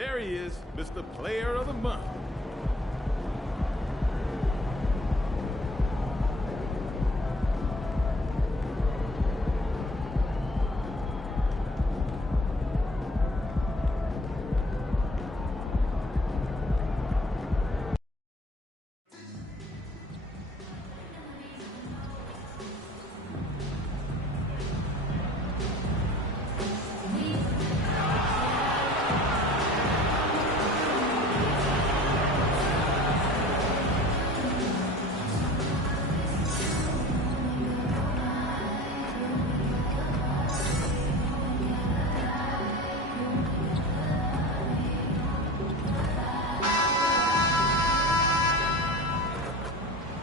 There he is, Mr. Player of the Month.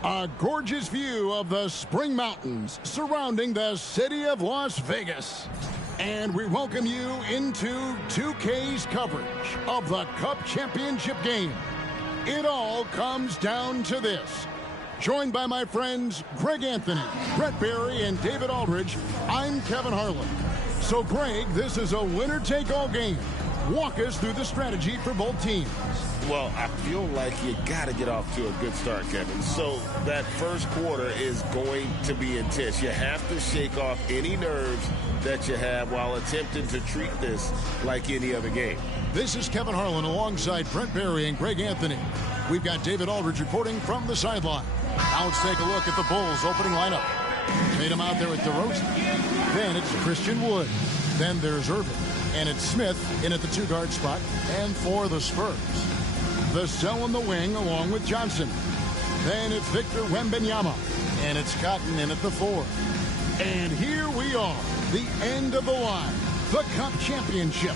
A gorgeous view of the Spring Mountains surrounding the city of Las Vegas. And we welcome you into 2K's coverage of the Cup Championship game. It all comes down to this. Joined by my friends Greg Anthony, Brett Barry, and David Aldridge, I'm Kevin Harlan. So Greg, this is a winner-take-all game. Walk us through the strategy for both teams. Well, I feel like you got to get off to a good start, Kevin. So that first quarter is going to be intense. You have to shake off any nerves that you have while attempting to treat this like any other game. This is Kevin Harlan alongside Brett Barry and Greg Anthony. We've got David Aldridge reporting from the sideline. Now let's take a look at the Bulls opening lineup. Tatum out there with DeRozan. Then it's Christian Wood. Then there's Irving. And it's Smith in at the two-guard spot. And for the Spurs, Vassell in the wing along with Johnson. Then it's Victor Wembanyama. And it's Cotton in at the 4. And here we are, the end of the line, the Cup Championship.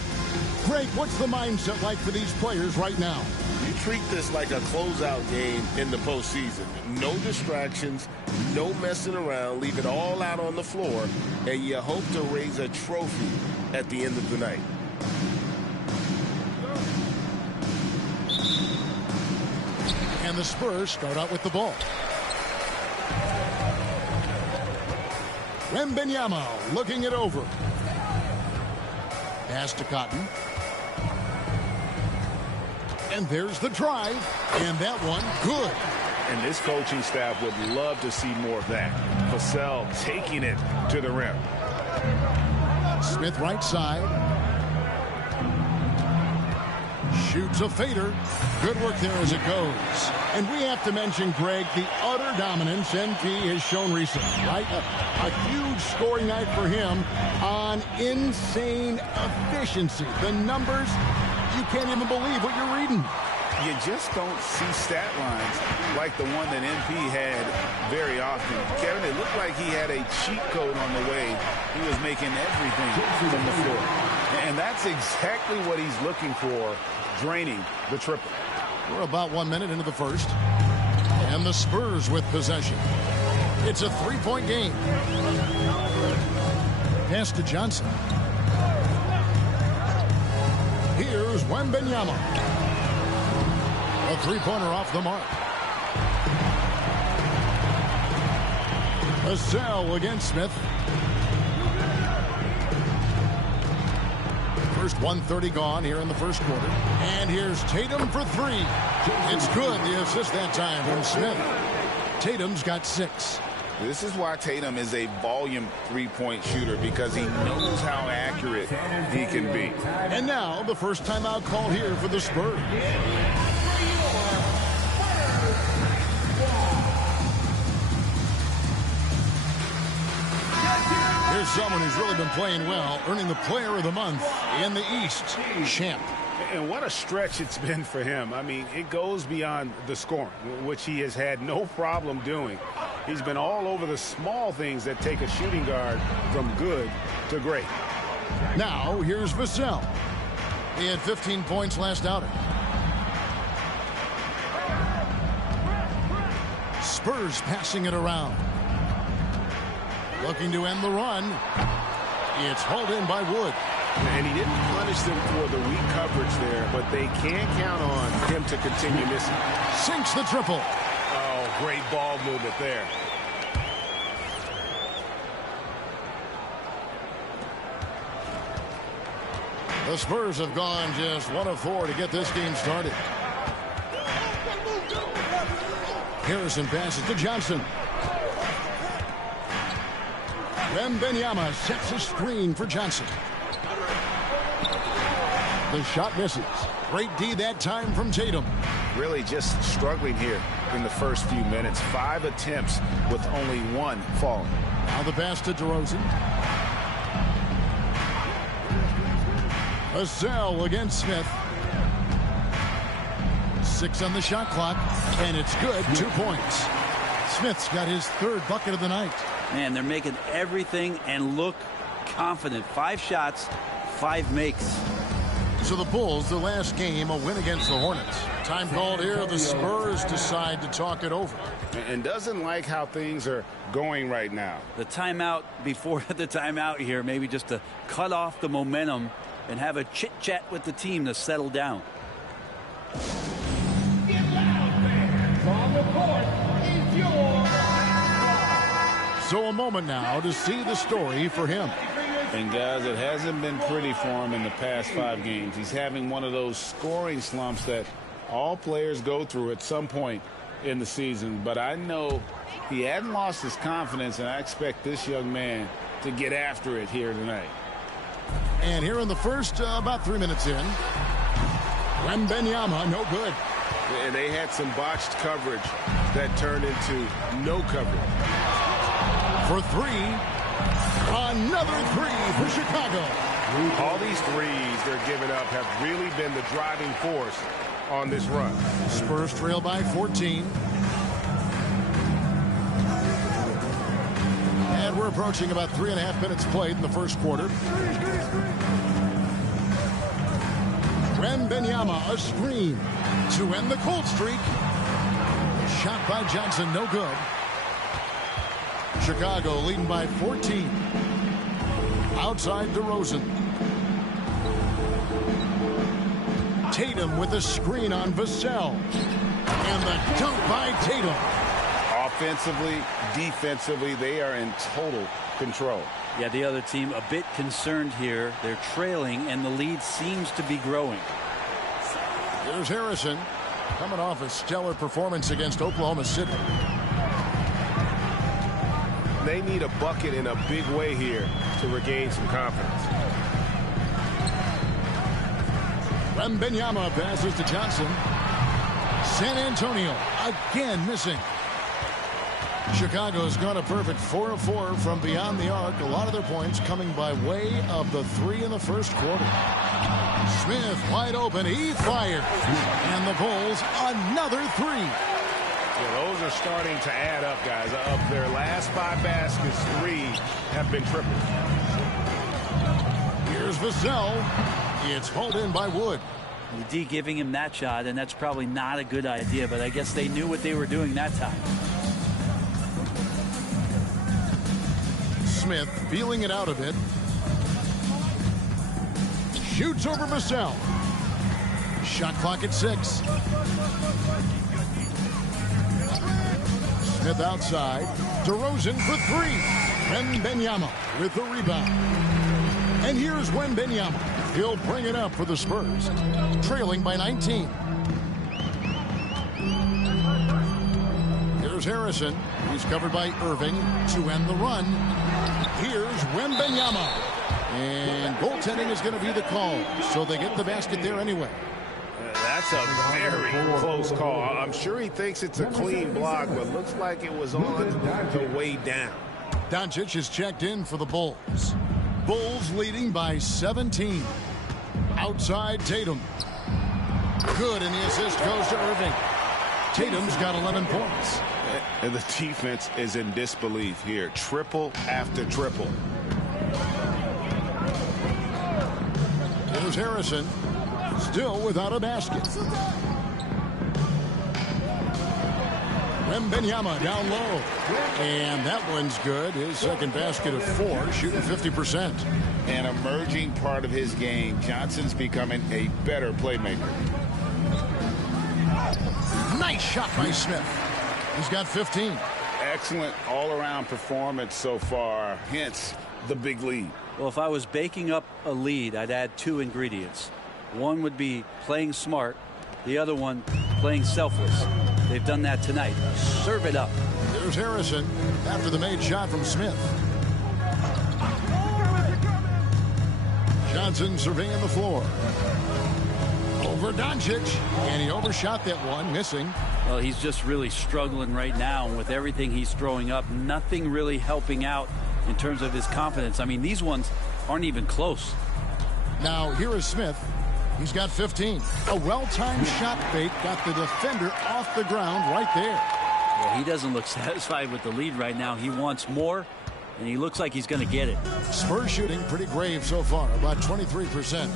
Greg, what's the mindset like for these players right now? You treat this like a closeout game in the postseason. No distractions, no messing around. Leave it all out on the floor, and you hope to raise a trophy at the end of the night. And the Spurs start out with the ball. Wembanyama looking it over. Pass to Cotton. And there's the drive. And that one, good. And this coaching staff would love to see more of that. Vassell taking it to the rim. Smith right side. Shoots a fader. Good work there as it goes. And we have to mention, Greg, the utter dominance NP has shown recently, right? A huge scoring night for him on insane efficiency. The numbers, you can't even believe what you're reading. You just don't see stat lines like the one that NP had very often. Kevin, it looked like he had a cheat code on the way. He was making everything from the floor. And that's exactly what he's looking for, draining the triple. We're about 1 minute into the first. And the Spurs with possession. It's a three-point game. Pass to Johnson. Here's Wembanyama. A three-pointer off the mark. Vassell against Smith. First 1:30 gone here in the first quarter. And here's Tatum for three. It's good. The assist that time from Smith. Tatum's got 6. This is why Tatum is a volume three-point shooter, because he knows how accurate he can be. And now the first timeout call here for the Spurs. Here's someone who's really been playing well, earning the Player of the Month in the East, Champ. And what a stretch it's been for him. I mean, it goes beyond the scoring, which he has had no problem doing. He's been all over the small things that take a shooting guard from good to great. Now, here's Vassell. He had 15 points last outing. Spurs passing it around. Looking to end the run. It's hauled in by Wood. And he didn't punish them for the weak coverage there, but they can't count on him to continue missing. Sinks the triple. Oh, great ball movement there. The The Spurs have gone just 1 of 4 to get this game started. Harrison passes to Johnson. Wembanyama sets a screen for Johnson. The shot misses. Great D that time from Tatum. Really just struggling here in the first few minutes. 5 attempts with only 1 falling. Now the pass to DeRozan. Vassell against Smith. 6 on the shot clock, and it's good. 2 points. Smith's got his 3rd bucket of the night. Man, they're making everything and look confident. 5 shots, 5 makes. So the Bulls, the last game, a win against the Hornets. Time called here. The Spurs decide to talk it over. And doesn't like how things are going right now. The timeout before the timeout here, maybe just to cut off the momentum and have a chit-chat with the team to settle down. So a moment now to see the story for him. And guys, it hasn't been pretty for him in the past 5 games. He's having one of those scoring slumps that all players go through at some point in the season. But I know he hadn't lost his confidence, and I expect this young man to get after it here tonight. And here in the first, about 3 minutes in, Wembanyama, no good. And they had some botched coverage that turned into no coverage. For 3, another 3 for Chicago. All these threes they're giving up have really been the driving force on this run. Spurs trail by 14. And we're approaching about 3.5 minutes played in the first quarter. Wembanyama, a screen to end the cold streak. Shot by Johnson, no good. Chicago leading by 14. Outside DeRozan. Tatum with a screen on Vassell. And the dunk by Tatum. Offensively, defensively, they are in total control. Yeah, the other team a bit concerned here. They're trailing, and the lead seems to be growing. Here's Harrison coming off a stellar performance against Oklahoma City. They need a bucket in a big way here to regain some confidence. Wembanyama passes to Johnson. San Antonio again missing. Chicago's gone a perfect 4 of 4 from beyond the arc. A lot of their points coming by way of the 3 in the first quarter. Smith wide open. He fires. And the Bulls another 3. Yeah, those are starting to add up, guys. Of their last 5 baskets, 3 have been triple. Here's Vassell. It's hauled in by Wood. The D giving him that shot, and that's probably not a good idea, but I guess they knew what they were doing that time. Smith feeling it out a bit. Shoots over Vassell. Shot clock at 6. Smith outside. DeRozan for 3. Wembanyama with the rebound. And here's Wembanyama. He'll bring it up for the Spurs. Trailing by 19. Here's Harrison. He's covered by Irving to end the run. Here's Wembanyama. And goaltending is going to be the call. So they get the basket there anyway. That's a very close call. I'm sure he thinks it's a clean block, but looks like it was on the way down. Doncic is checked in for the Bulls. Bulls leading by 17. Outside Tatum. Good, and the assist goes to Irving. Tatum's got 11 points. And the defense is in disbelief here. Triple after triple. Here's Harrison. Still without a basket. Wembanyama down low. And that one's good. His second basket of 4, shooting 50%. An emerging part of his game. Johnson's becoming a better playmaker. Nice shot by Smith. He's got 15. Excellent all-around performance so far. Hence, the big lead. Well, if I was baking up a lead, I'd add 2 ingredients. One would be playing smart. The other one, playing selfless. They've done that tonight. Serve it up. Here's Harrison after the made shot from Smith. Johnson surveying the floor. Over Doncic, and he overshot that one, missing. Well, he's just really struggling right now, and with everything he's throwing up, nothing really helping out in terms of his confidence. I mean, these ones aren't even close. Now, here is Smith. He's got 15. A well-timed shot fake got the defender off the ground right there. Well, he doesn't look satisfied with the lead right now. He wants more, and he looks like he's going to get it. Spurs shooting pretty grave so far, about 23%.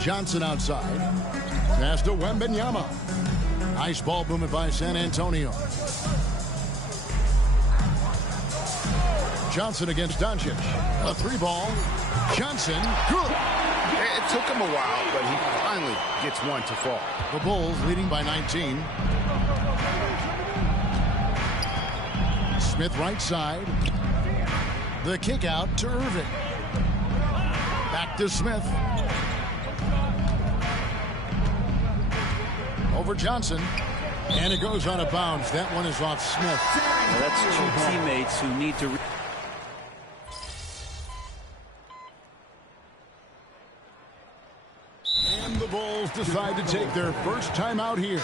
Johnson outside. Pass to Wembanyama. Nice ball movement by San Antonio. Johnson against Doncic. A 3-ball. Johnson, good. It took him a while, but he finally gets one to fall. The Bulls leading by 19. Smith right side. The kick out to Irving. Back to Smith. Over Johnson. And it goes out of bounds. That one is off Smith. Well, that's 2 teammates who need to... And the Bulls decide to take their first time out here.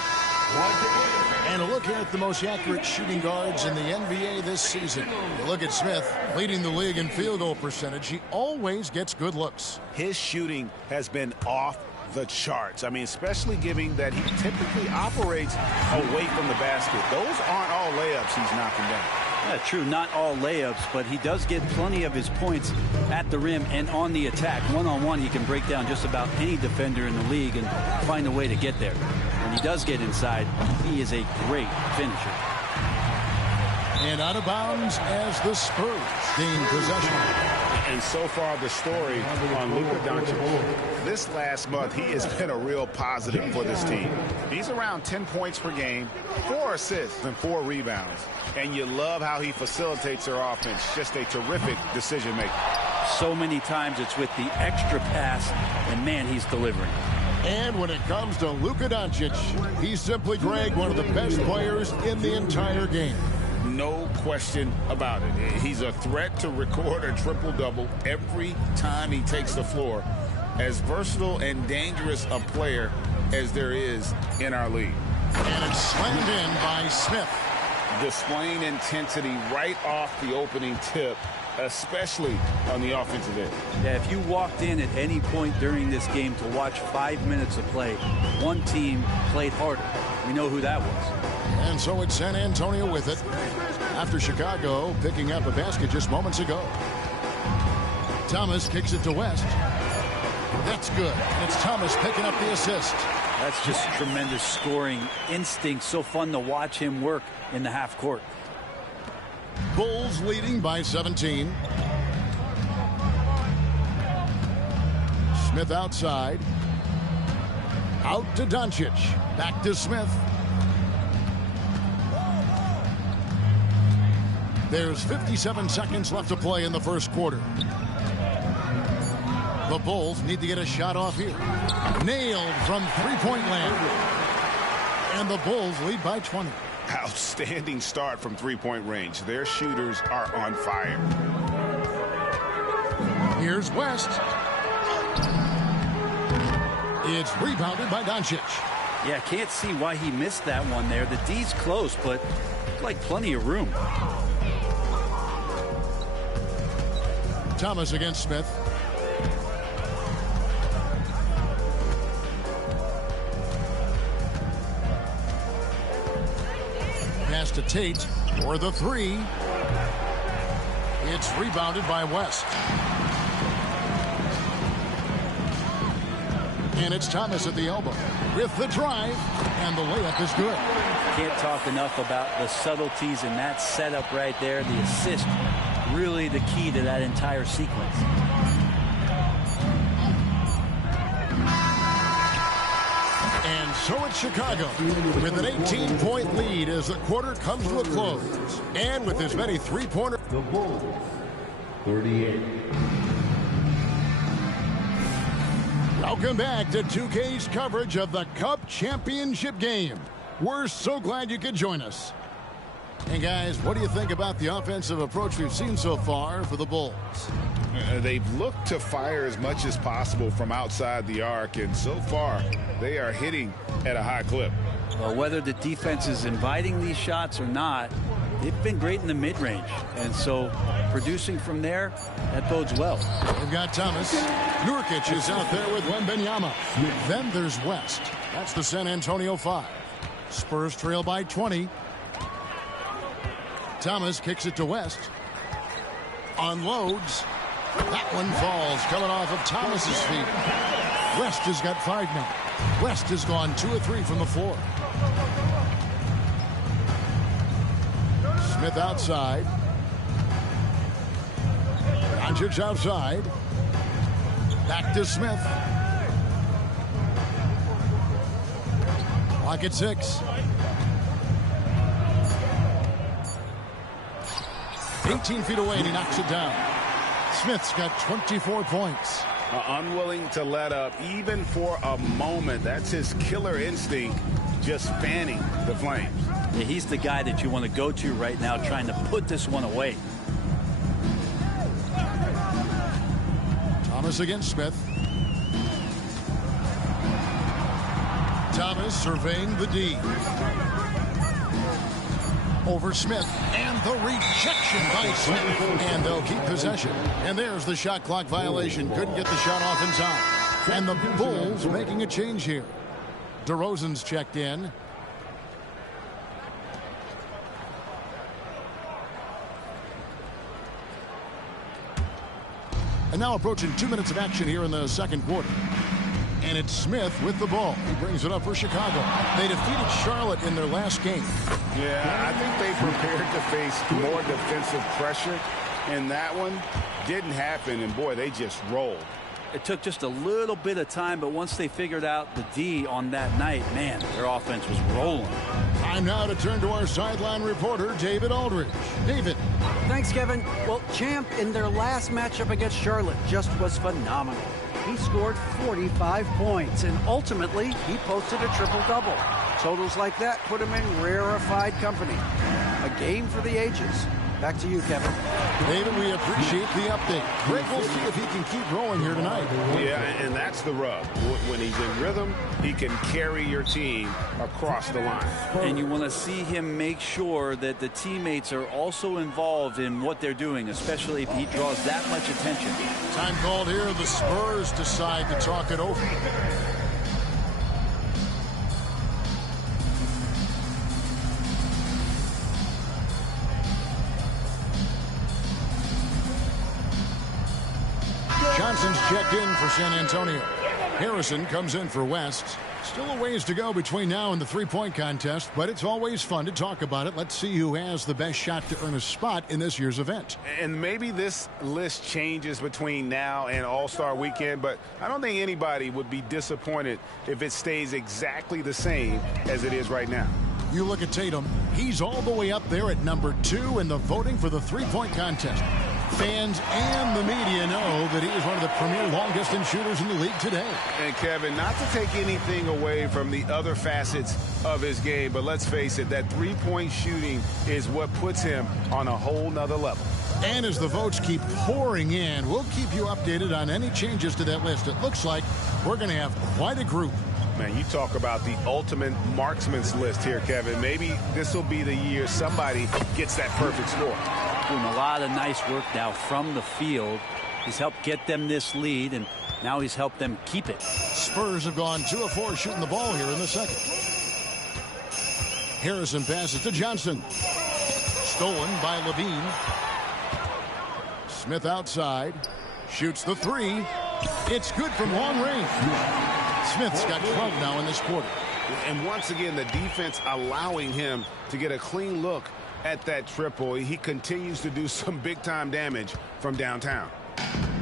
And a look at the most accurate shooting guards in the NBA this season. You look at Smith, leading the league in field goal percentage. He always gets good looks. His shooting has been off the charts. I mean, especially given that he typically operates away from the basket. Those aren't all layups he's knocking down. Yeah, true, not all layups, but he does get plenty of his points at the rim and on the attack. One-on-one, he can break down just about any defender in the league and find a way to get there. When he does get inside, he is a great finisher. And out of bounds as the Spurs gain possession. And so far, the story on Luka Doncic. This last month, he has been a real positive for this team. He's around 10 points per game, 4 assists, and 4 rebounds. And you love how he facilitates their offense. Just a terrific decision maker. So many times it's with the extra pass, and man, he's delivering. And when it comes to Luka Doncic, he's simply, Greg, one of the best players in the entire game. No question about it. He's a threat to record a triple-double every time he takes the floor. As versatile and dangerous a player as there is in our league. And it's slammed in by Smith. Displaying intensity right off the opening tip, especially on the offensive end. Yeah, if you walked in at any point during this game to watch 5 minutes of play, one team played harder. We know who that was. And so it's San Antonio with it after Chicago picking up a basket just moments ago. Thomas kicks it to West. That's good. It's Thomas picking up the assist. That's just tremendous scoring instinct. So fun to watch him work in the half court. Bulls leading by 17. Smith outside. Out to Doncic. Back to Smith. There's 57 seconds left to play in the first quarter. The Bulls need to get a shot off here. Nailed from three-point land. And the Bulls lead by 20. Outstanding start from three-point range. Their shooters are on fire. Here's West. It's rebounded by Doncic. Yeah, can't see why he missed that one there. The D's close, but like plenty of room. Thomas against Smith. Pass to Tate for the three. It's rebounded by West. And it's Thomas at the elbow with the drive, and the layup is good. Can't talk enough about the subtleties in that setup right there. The assist, really the key to that entire sequence. And so it's Chicago with an 18-point lead as the quarter comes to a close. And with as many three-pointers. The Bulls, 38. Welcome back to 2K's coverage of the Cup Championship game. We're so glad you could join us. And guys, what do you think about the offensive approach we've seen so far for the Bulls? They've looked to fire as much as possible from outside the arc, and so far they are hitting at a high clip. Well, whether the defense is inviting these shots or not, they've been great in the mid-range. And so producing from there, that bodes well. We've got Thomas. Nurkic is out there with Wembanyama. Then there's West. That's the San Antonio 5. Spurs trail by 20. Thomas kicks it to West. Unloads. That one falls, coming off of Thomas's feet. West has got 5 now. West has gone 2 of 3 from the floor. Smith outside. Doncic outside. Back to Smith. Clock at 6. 18 feet away, and he knocks it down. Smith's got 24 points. Unwilling to let up, even for a moment. That's his killer instinct, just fanning the flames. Yeah, he's the guy that you want to go to right now, trying to put this one away. Thomas against Smith. Thomas surveying the D. Over Smith, and the rejection by Smith, and they'll keep possession. And there's the shot clock violation. Couldn't get the shot off in time. And the Bulls making a change here. DeRozan's checked in. And now approaching 2 minutes of action here in the second quarter. And it's Smith with the ball. He brings it up for Chicago. They defeated Charlotte in their last game. Yeah, I think they prepared to face more defensive pressure, and that one didn't happen, and boy, they just rolled. It took just a little bit of time, but once they figured out the D on that night, man, their offense was rolling. Time now to turn to our sideline reporter, David Aldridge. David. Thanks, Kevin. Well, Champ in their last matchup against Charlotte just was phenomenal. He scored 45 points, and ultimately, he posted a triple-double. Totals like that put him in rarefied company. A game for the ages. Back to you, Kevin. David, we appreciate the update. Greg, we'll see if he can keep rolling here tonight. Yeah, and that's the rub. When he's in rhythm, he can carry your team across the line. And you want to see him make sure that the teammates are also involved in what they're doing, especially if he draws that much attention. Time called here. The Spurs decide to talk it over. Johnson's checked in for San Antonio. Harrison comes in for West. Still a ways to go between now and the three-point contest, but it's always fun to talk about it. Let's see who has the best shot to earn a spot in this year's event. And maybe this list changes between now and All-Star Weekend, but I don't think anybody would be disappointed if it stays exactly the same as it is right now. You look at Tatum. He's all the way up there at number 2 in the voting for the three-point contest. Fans and the media know that he is one of the premier long-distance shooters in the league today. And, Kevin, not to take anything away from the other facets of his game, but let's face it, that three-point shooting is what puts him on a whole nother level. And as the votes keep pouring in, we'll keep you updated on any changes to that list. It looks like we're going to have quite a group. Man, you talk about the ultimate marksman's list here, Kevin. Maybe this will be the year somebody gets that perfect score. Doing a lot of nice work now from the field. He's helped get them this lead, and now he's helped them keep it. Spurs have gone 2 of 4 shooting the ball here in the second. Harrison passes to Johnson. Stolen by Levine. Smith outside. Shoots the 3. It's good from long range. Smith's got 12 now in this quarter. And once again, the defense allowing him to get a clean look at that triple. He continues to do some big-time damage from downtown.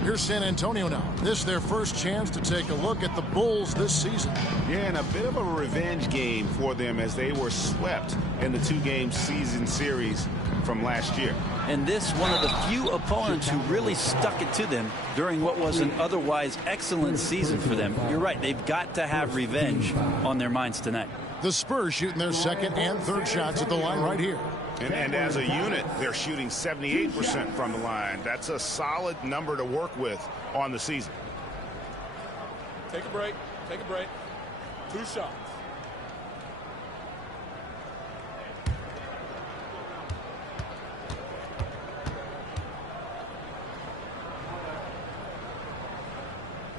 Here's San Antonio now. This is their first chance to take a look at the Bulls this season. Yeah, and a bit of a revenge game for them as they were swept in the 2-game season series from last year. And this one of the few opponents who really stuck it to them during what was an otherwise excellent season for them. You're right, they've got to have revenge on their minds tonight. The Spurs shooting their second and third shots at the line right here. And as a unit, they're shooting 78% from the line. That's a solid number to work with on the season. Take a break. Take a break. 2 shots.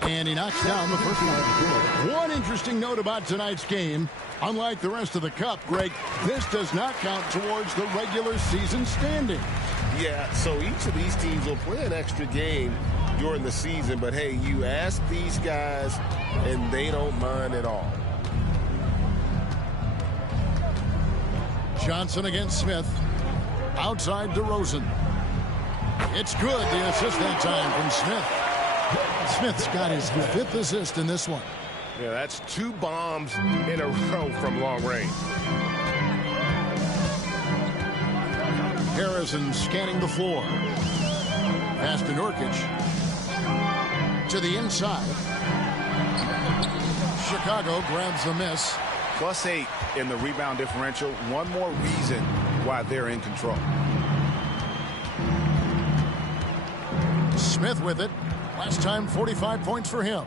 And he knocks down the first one. One interesting note about tonight's game. Unlike the rest of the cup, Greg, this does not count towards the regular season standing. Yeah, so each of these teams will play an extra game during the season. But, hey, you ask these guys, and they don't mind at all. Johnson against Smith. Outside DeRozan. It's good, the assist that time from Smith. Smith's got his 5th assist in this one. Yeah, that's 2 bombs in a row from long range. Harrison scanning the floor. Pass to Nurkic. To the inside. Chicago grabs the miss. +8 in the rebound differential. One more reason why they're in control. Smith with it. Last time, 45 points for him.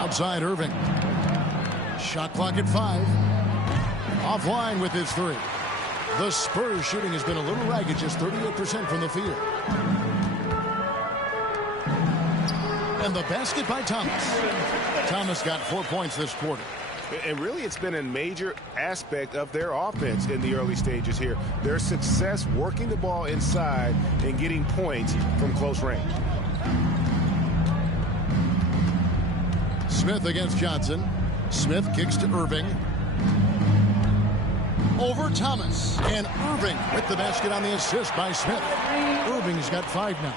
Outside Irving. Shot clock at 5. Offline with his 3. The Spurs shooting has been a little ragged, just 38% from the field. And the basket by Thomas. Thomas got 4 points this quarter. And really, it's been a major aspect of their offense in the early stages here. Their success working the ball inside and getting points from close range. Smith against Johnson. Smith kicks to Irving. Over Thomas. And Irving with the basket on the assist by Smith. Irving's got 5 now.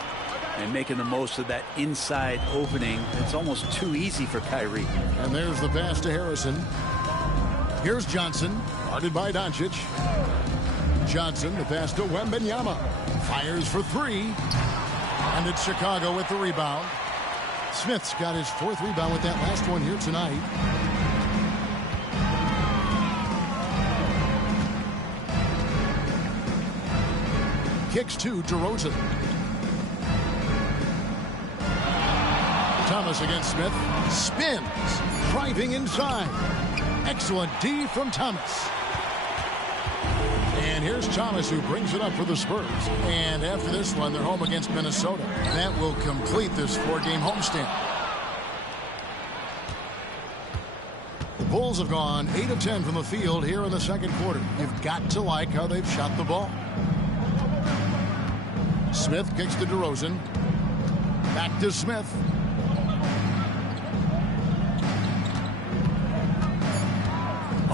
And making the most of that inside opening. It's almost too easy for Kyrie. And there's the pass to Harrison. Here's Johnson, guarded by Doncic. Johnson, the pass to Wembanyama. Fires for 3. And it's Chicago with the rebound. Smith's got his 4th rebound with that last one here tonight. Kicks to DeRozan. Thomas against Smith. Spins. Driving inside. Excellent D from Thomas. And here's Thomas, who brings it up for the Spurs. And after this one, they're home against Minnesota. That will complete this 4-game homestand. The Bulls have gone 8 of 10 from the field here in the second quarter. You've got to like how they've shot the ball. Smith kicks to DeRozan. Back to Smith.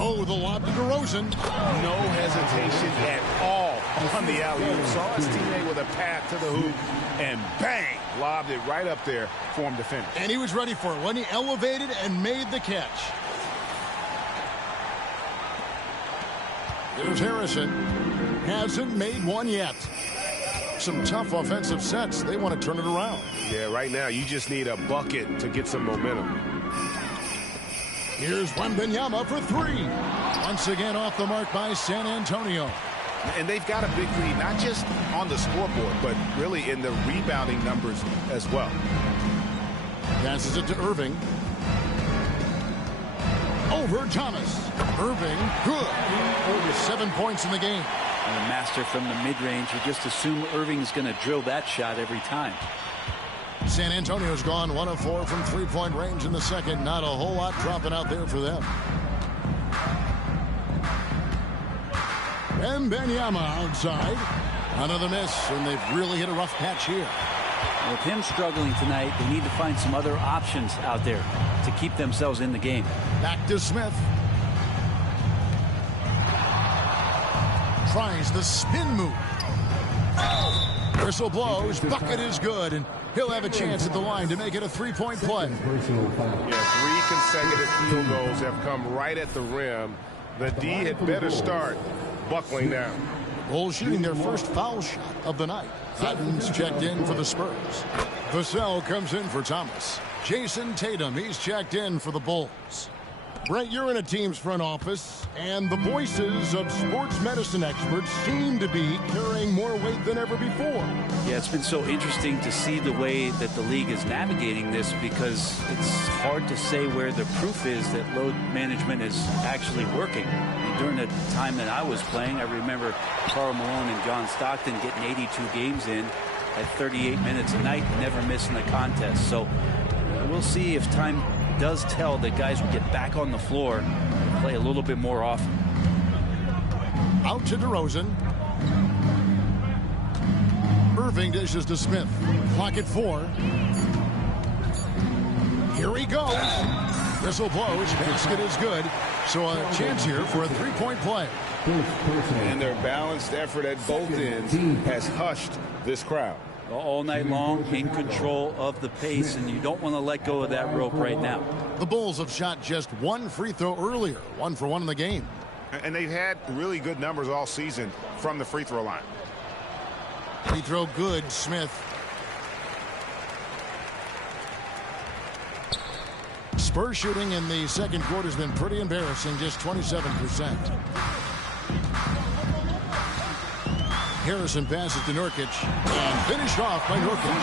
Oh, the lob to DeRozan. No hesitation at all on the alley-oop. Saw his teammate with a path to the hoop, and bang, lobbed it right up there for him to finish. And he was ready for it when he elevated and made the catch. There's Harrison. Hasn't made one yet. Some tough offensive sets. They want to turn it around. Yeah, right now you just need a bucket to get some momentum. Here's Wembanyama for 3. Once again off the mark by San Antonio. And they've got a big lead, not just on the scoreboard, but really in the rebounding numbers as well. Passes it to Irving. Over Thomas. Irving, good. Over 7 points in the game. And a master from the mid-range. You just assume Irving's going to drill that shot every time. San Antonio's gone 1 of 4 from 3-point range in the second. Not a whole lot dropping out there for them. Wembanyama outside. Another miss, and they've really hit a rough patch here. With him struggling tonight, they need to find some other options out there to keep themselves in the game. Back to Smith. Tries the spin move. Whistle blows. Bucket is good, and he'll have a chance at the line to make it a three-point play. Yeah, 3 consecutive field goals have come right at the rim. The D had better start buckling down. Bulls shooting their first foul shot of the night. Sutton's checked in for the Spurs. Vassell comes in for Thomas. Jason Tatum, he's checked in for the Bulls. Brent, you're in a team's front office, and the voices of sports medicine experts seem to be carrying more weight than ever before. Yeah, it's been so interesting to see the way that the league is navigating this, because it's hard to say where the proof is that load management is actually working. During the time that I was playing, I remember Karl Malone and John Stockton getting 82 games in at 38 minutes a night, never missing a contest. So we'll see if time does tell that guys will get back on the floor and play a little bit more often. Out to DeRozan. Irving dishes to Smith. Clock at 4. Here he goes. Whistle blows. Basket is good. So a chance here for a three-point play. And their balanced effort at both ends has hushed this crowd. All night long, in control of the pace, and you don't want to let go of that rope right now. The Bulls have shot just one free throw earlier, 1 for 1 in the game. And they've had really good numbers all season from the free throw line. Free throw good, Smith. Spurs shooting in the second quarter has been pretty embarrassing, just 27%. Harrison passes to Nurkic and finished off by Nurkic.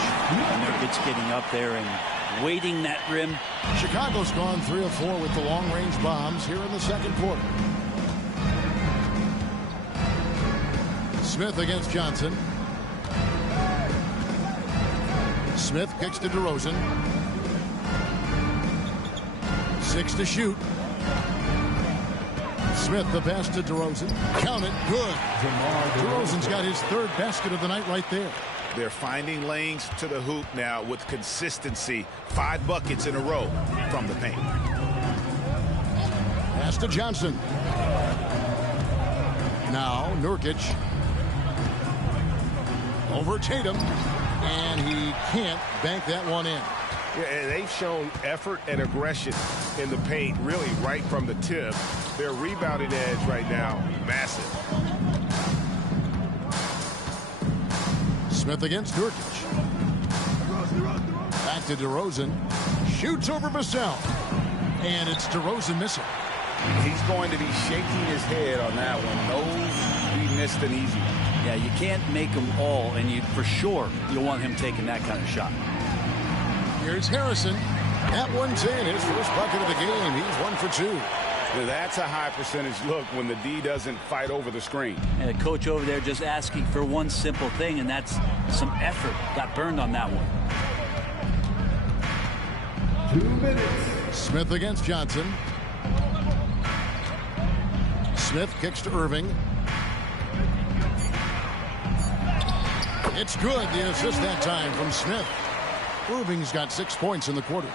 Nurkic getting up there and waiting that rim. Chicago's gone 3 of 4 with the long-range bombs here in the second quarter. Smith against Johnson. Smith kicks to DeRozan. 6 to shoot. Smith the pass to DeRozan. Count it. Good. DeRozan's got his 3rd basket of the night right there. They're finding lanes to the hoop now with consistency. 5 buckets in a row from the paint. Pass to Johnson. Now Nurkic. Over Tatum. And he can't bank that one in. Yeah, and they've shown effort and aggression in the paint really right from the tip. Their rebounding edge right now, massive. Smith against Nurkic. Back to DeRozan. Shoots over Vassell. And it's DeRozan missing. He's going to be shaking his head on that one. Knows he missed an easy one. Yeah, you can't make them all, and you for sure you'll want him taking that kind of shot. Here's Harrison. That one's in. His first bucket of the game. He's 1 for 2. Well, that's a high percentage look when the D doesn't fight over the screen. And the coach over there just asking for one simple thing, and that's some effort. Got burned on that one. 2 minutes. Smith against Johnson. Smith kicks to Irving. It's good. The assist that time from Smith. Irving's got 6 points in the quarter.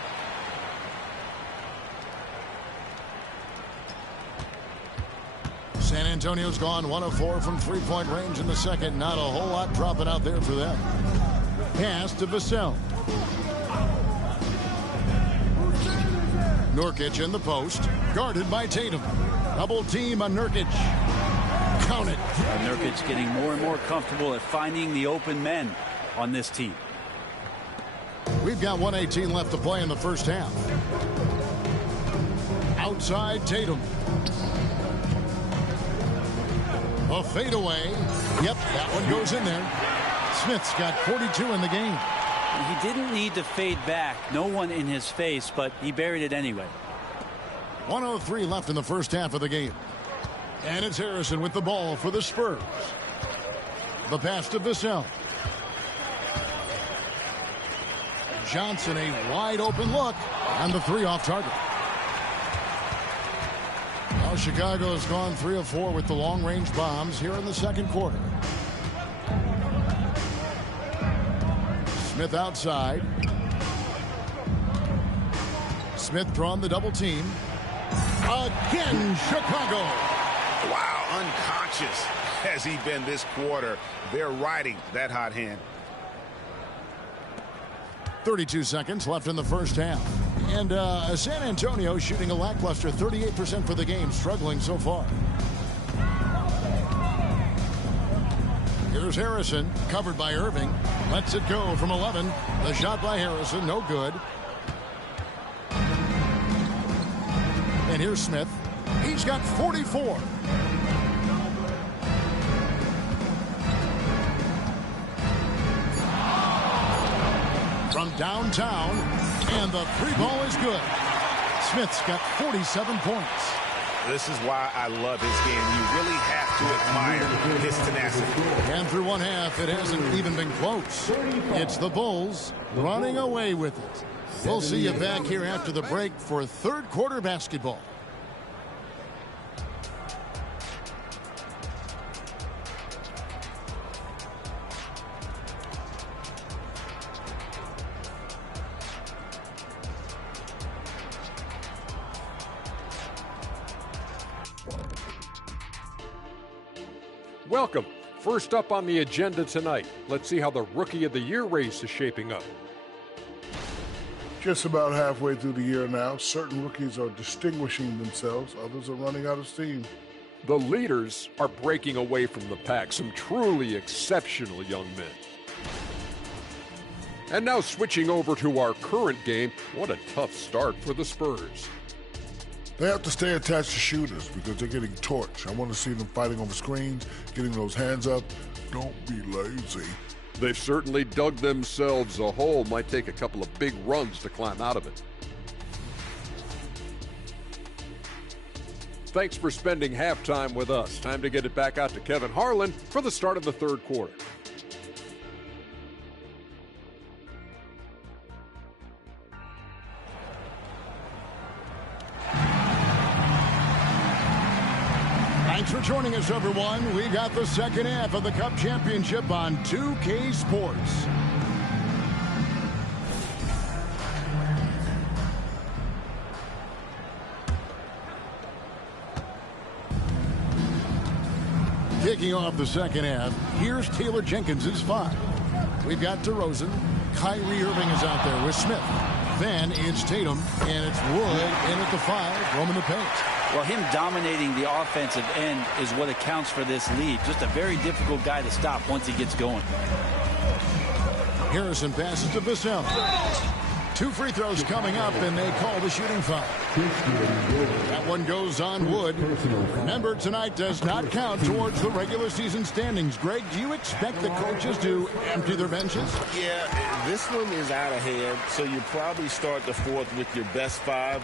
San Antonio's gone 1 of 4 from three-point range in the second. Not a whole lot dropping out there for them. Pass to Vassell. Nurkic in the post. Guarded by Tatum. Double team on Nurkic. Count it. Nurkic getting more and more comfortable at finding the open men on this team. We've got 1:18 left to play in the first half. Outside Tatum. A fadeaway. Yep, that one goes in there. Smith's got 42 in the game. He didn't need to fade back. No one in his face, but he buried it anyway. 1:03 left in the first half of the game. And it's Harrison with the ball for the Spurs. The pass to Vassell. Johnson, a wide open look, and the 3 off target. Now Chicago has gone 3 of 4 with the long-range bombs here in the second quarter. Smith outside. Smith drawn the double team. Again, Chicago. Wow, unconscious. has he been this quarter. They're riding that hot hand. 32 seconds left in the first half. And San Antonio shooting a lackluster 38% for the game, struggling so far. Here's Harrison, covered by Irving. Lets it go from 11. The shot by Harrison, no good. And here's Smith. He's got 44. From downtown, and the three ball is good. Smith's got 47 points. This is why I love his game. You really have to admire his tenacity. And through one half, it hasn't even been close. It's the Bulls running away with it. We'll see you back here after the break for third quarter basketball. Welcome. First up on the agenda tonight, let's see how the Rookie of the Year race is shaping up. Just about halfway through the year now, certain rookies are distinguishing themselves, others are running out of steam. The leaders are breaking away from the pack, some truly exceptional young men. And now switching over to our current game, what a tough start for the Spurs. They have to stay attached to shooters because they're getting torched. I want to see them fighting over screens, getting those hands up. Don't be lazy. They've certainly dug themselves a hole. Might take a couple of big runs to climb out of it. Thanks for spending halftime with us. Time to get it back out to Kevin Harlan for the start of the third quarter. Thanks for joining us, everyone. We got the second half of the Cup Championship on 2K Sports. Kicking off the second half, here's Taylor Jenkins's five. We've got DeRozan. Kyrie Irving is out there with Smith. Then it's Tatum, and it's Wood in at the five, roaming the paint. Well, him dominating the offensive end is what accounts for this lead. Just a very difficult guy to stop once he gets going. Harrison passes to Vassell. 2 free throws coming up, and they call the shooting foul. That one goes on Wood. Remember, tonight does not count towards the regular season standings. Greg, do you expect the coaches to empty their benches? Yeah, this one is out of hand, so you probably start the fourth with your best five.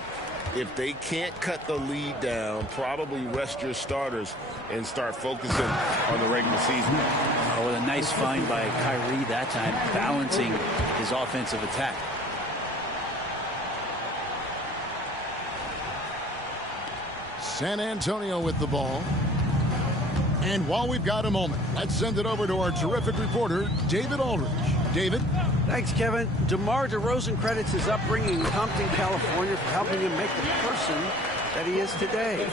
If they can't cut the lead down, probably rest your starters and start focusing on the regular season. Oh, with a nice find by Kyrie that time, balancing his offensive attack. San Antonio with the ball. And while we've got a moment, let's send it over to our terrific reporter, David Aldridge. David? Thanks, Kevin. DeMar DeRozan credits his upbringing in Compton, California for helping him make the person that he is today.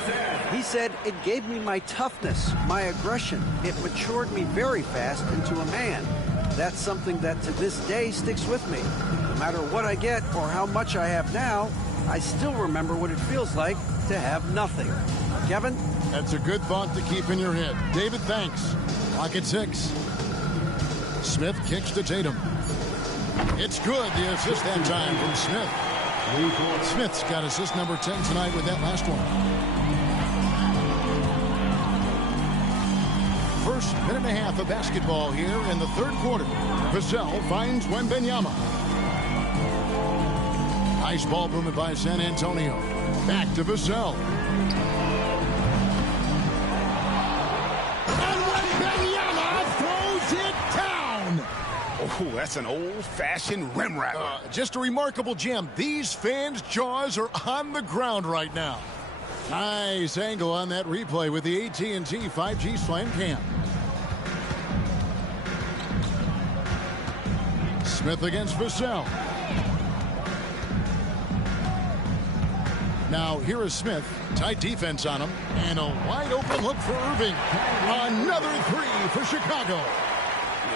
He said, "It gave me my toughness, my aggression. It matured me very fast into a man. That's something that to this day sticks with me. No matter what I get or how much I have now, I still remember what it feels like to have nothing." Kevin? That's a good thought to keep in your head. David, thanks. Clock at 6. Smith kicks to Tatum. It's good. The assist that time from Smith. Smith's got assist number 10 tonight with that last one. First minute and a half of basketball here in the third quarter. Vassell finds Wembanyama. Nice ball movement by San Antonio. Back to Vassell. And Wembanyama throws it down. Oh, that's an old-fashioned rim rattler. Just a remarkable gem. These fans' jaws are on the ground right now. Nice angle on that replay with the AT&T 5G Slam Cam. Smith against Vassell. Now here is Smith. Tight defense on him. And a wide open look for Irving. Another three for Chicago.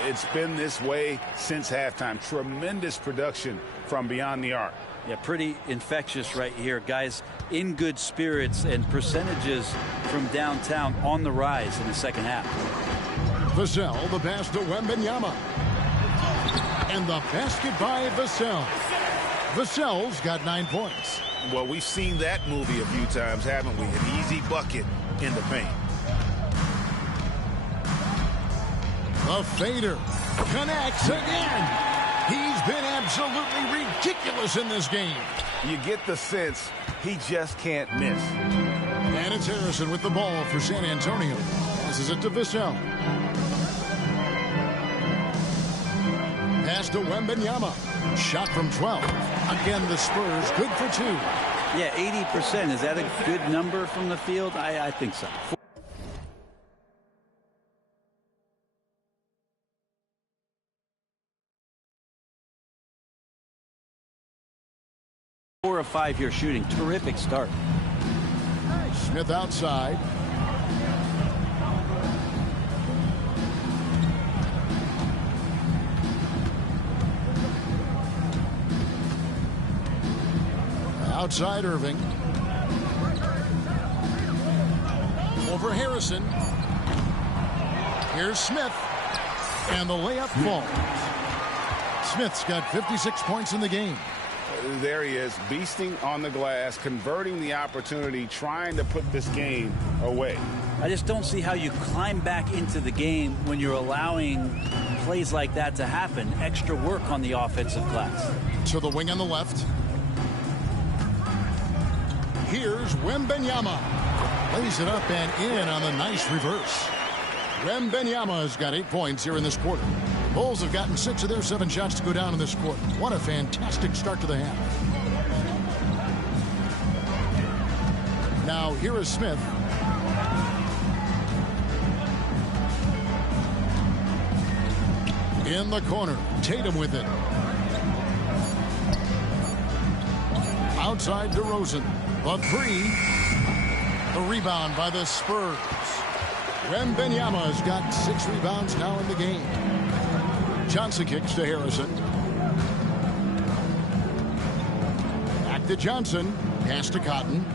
It's been this way since halftime. Tremendous production from beyond the arc. Yeah, pretty infectious right here. Guys in good spirits, and percentages from downtown on the rise in the second half. Vassell, the pass to Wembanyama. And the basket by Vassell. Vassell's got 9 points. Well, we've seen that movie a few times, haven't we? An easy bucket in the paint. The fader connects again. He's been absolutely ridiculous in this game. You get the sense he just can't miss. And it's Harrison with the ball for San Antonio. Passes it to Vassell. Pass to Wembanyama. Shot from 12. Again, the Spurs good for 2. Yeah, 80%. Is that a good number from the field? I think so. 4 of 5 here shooting. Terrific start. Smith outside. Outside Irving. Over Harrison. Here's Smith. And the layup falls. Smith's got 56 points in the game. There he is, beasting on the glass, converting the opportunity, trying to put this game away. I just don't see how you climb back into the game when you're allowing plays like that to happen. Extra work on the offensive glass. To the wing on the left. Here's Wembanyama. Lays it up and in on the nice reverse. Wembanyama has got 8 points here in this quarter. Bulls have gotten 6 of their 7 shots to go down in this quarter. What a fantastic start to the half. Now here is Smith. In the corner. Tatum with it. Outside DeRozan. The three. The rebound by the Spurs. Wembanyama has got 6 rebounds now in the game. Johnson kicks to Harrison. Back to Johnson. Pass to Cotton.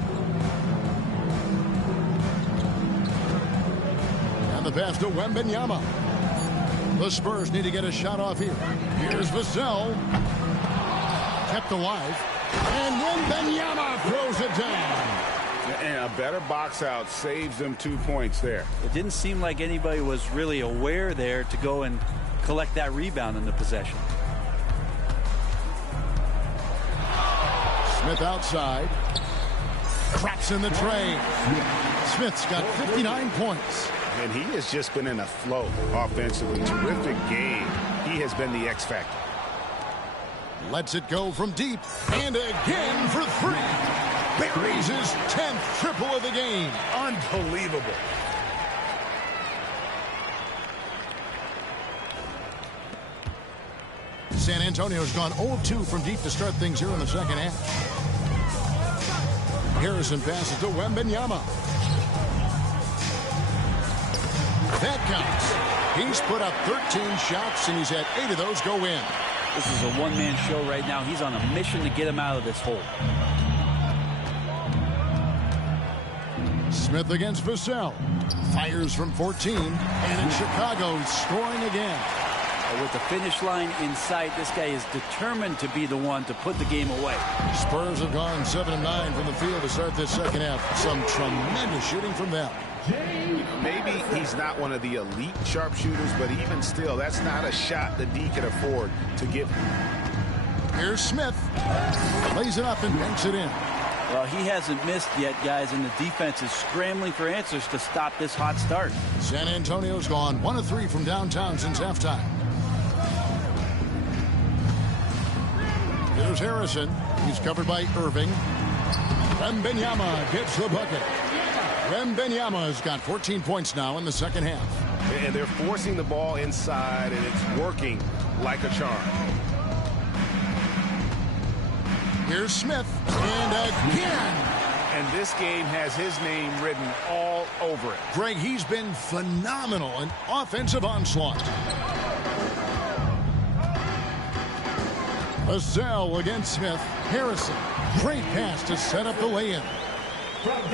And the pass to Wembanyama. The Spurs need to get a shot off here. Here's Vassell. Kept alive. And Wembanyama throws it down. And a better box out saves them 2 points there. It didn't seem like anybody was really aware there to go and collect that rebound in the possession. Smith outside. Traps in the tray. Smith's got 59 points. And he has just been in a flow offensively. Terrific game. He has been the X factor. Lets it go from deep. And again for 3. Buries his 10th triple of the game. Unbelievable. San Antonio's gone 0-2 from deep to start things here in the second half. Harrison passes to Wembanyama. That counts. He's put up 13 shots, and he's had 8 of those go in. This is a one-man show right now. He's on a mission to get him out of this hole. Smith against Vassell. Fires from 14. And in Chicago, scoring again. With the finish line in sight, this guy is determined to be the one to put the game away. Spurs have gone 7 of 9 from the field to start this second half. Some tremendous shooting from them. Maybe he's not one of the elite sharpshooters, but even still, that's not a shot that D can afford to give. Here's Smith. Lays it up and banks it in. Well, he hasn't missed yet, guys, and the defense is scrambling for answers to stop this hot start. San Antonio's gone 1 of 3 from downtown since halftime. Here's Harrison. He's covered by Irving. Wembanyama gets the bucket. Wembanyama's got 14 points now in the second half. And they're forcing the ball inside, and it's working like a charm. Here's Smith. And again, And this game has his name written all over it. Greg, he's been phenomenal in offensive onslaught. Vassell against Smith. Harrison. Great pass to set up the lay-in.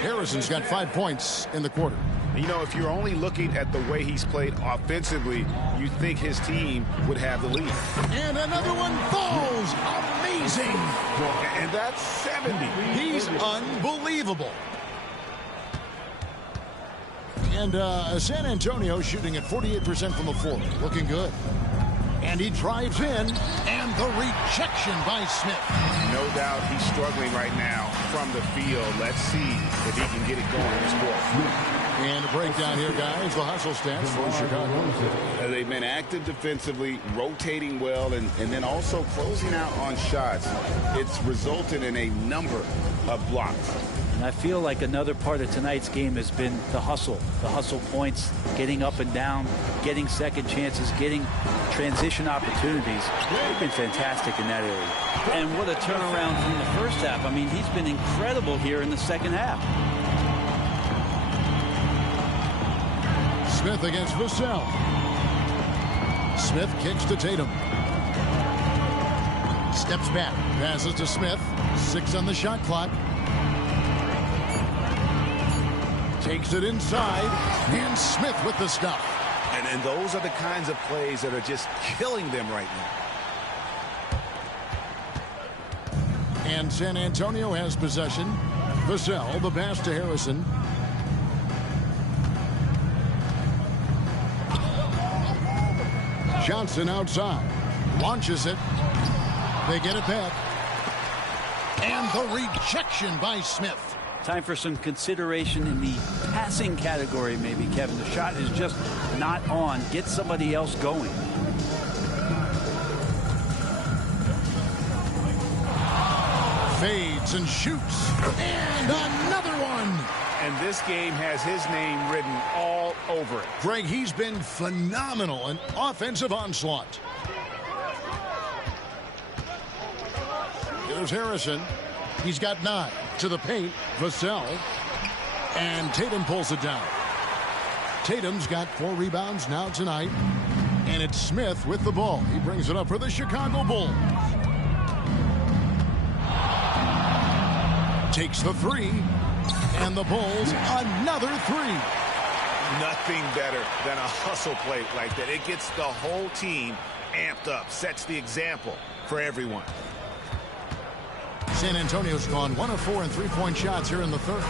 Harrison's got 5 points in the quarter. You know, if you're only looking at the way he's played offensively, you'd think his team would have the lead. And another one falls. Amazing. And that's 70. He's unbelievable. And San Antonio shooting at 48% from the floor. Looking good. And he drives in, and the rejection by Smith. No doubt he's struggling right now from the field. Let's see if he can get it going in this quarter. And a breakdown here, guys. The hustle stats for Chicago. They've been active defensively, rotating well, and then also closing out on shots. It's resulted in a number of blocks. And I feel like another part of tonight's game has been the hustle points, getting up and down, getting second chances, getting transition opportunities. They've been fantastic in that area. And what a turnaround from the first half. I mean, he's been incredible here in the second half. Smith against Vassell. Smith kicks to Tatum. Steps back, passes to Smith. 6 on the shot clock. Takes it inside, and Smith with the stuff. And those are the kinds of plays that are just killing them right now. And San Antonio has possession. Vassell, the pass to Harrison. Johnson outside. Launches it. They get it back. And the rejection by Smith. Time for some consideration in the passing category, maybe, Kevin. The shot is just not on. Get somebody else going. Fades and shoots. And another one. And this game has his name written all over it. Greg, he's been phenomenal in offensive onslaught. Here's Harrison. He's got 9 to the paint. Vassell. And Tatum pulls it down. Tatum's got 4 rebounds now tonight. And it's Smith with the ball. He brings it up for the Chicago Bulls. Takes the 3. And the Bulls another 3. Nothing better than a hustle play like that. It gets the whole team amped up. Sets the example for everyone. San Antonio's gone 1 of 4 in 3-point shots here in the third.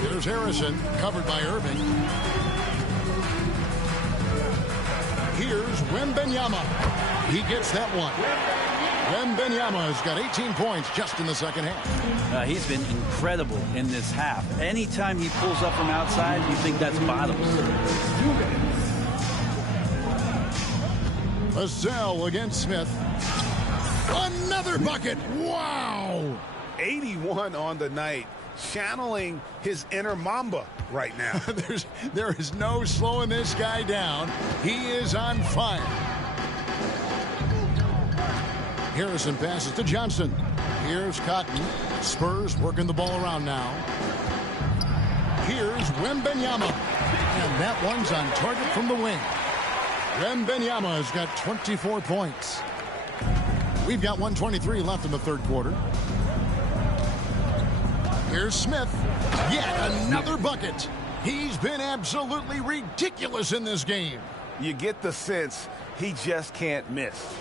Here's Harrison, covered by Irving. Here's Wembanyama. He gets that one. Wembanyama has got 18 points just in the second half. He's been incredible in this half. Anytime he pulls up from outside, you think that's bottoms. Vassell against Smith. Another bucket. Wow. 81 on the night. Channeling his inner Mamba right now. There is no slowing this guy down. He is on fire. Harrison passes to Johnson. Here's Cotton. Spurs working the ball around now. Here's Wembanyama. And that one's on target from the wing. Wembanyama has got 24 points. We've got 1:23 left in the third quarter. Here's Smith. Yet another bucket. He's been absolutely ridiculous in this game. You get the sense he just can't miss.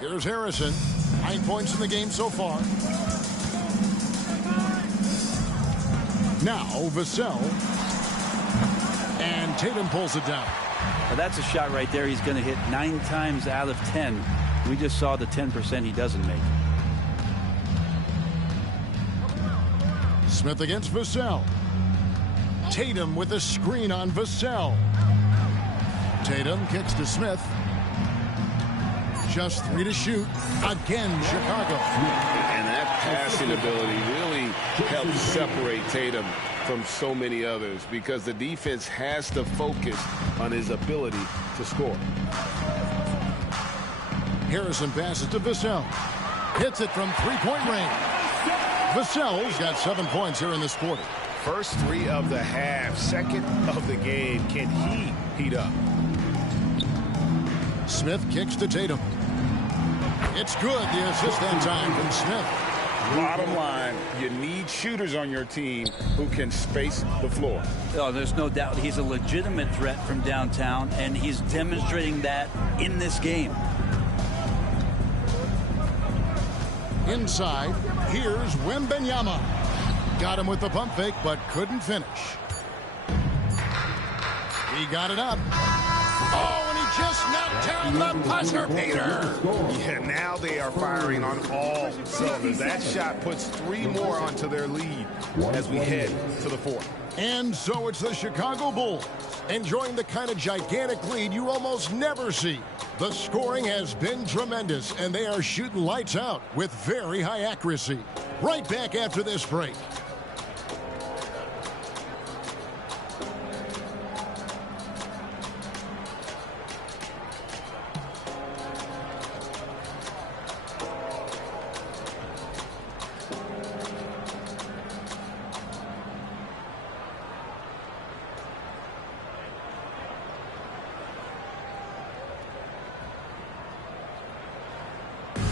Here's Harrison. 9 points in the game so far. Now Vassell. And Tatum pulls it down. Well, that's a shot right there he's going to hit 9 times out of 10. We just saw the 10% he doesn't make. Smith against Vassell. Tatum with a screen on Vassell. Tatum kicks to Smith. Just 3 to shoot. Again, Chicago. And that passing ability really helps separate Tatum from so many others because the defense has to focus on his ability to score. Harrison passes to Vassell. Hits it from three-point range. Vassell's got 7 points here in this quarter. First 3 of the half, second of the game. Can he heat up? Smith kicks to Tatum. It's good. The assist that time from Smith. Bottom line, you need shooters on your team who can space the floor. Oh, there's no doubt he's a legitimate threat from downtown, and he's demonstrating that in this game. Inside, here's Wembanyama. Got him with the pump fake, but couldn't finish. He got it up. Oh, and he just knocked down the buzzer beater. Yeah, now they are firing on all cylinders. That shot puts 3 more onto their lead as we head to the 4th. And so it's the Chicago Bulls enjoying the kind of gigantic lead you almost never see. The scoring has been tremendous, and they are shooting lights out with very high accuracy. Right back after this break.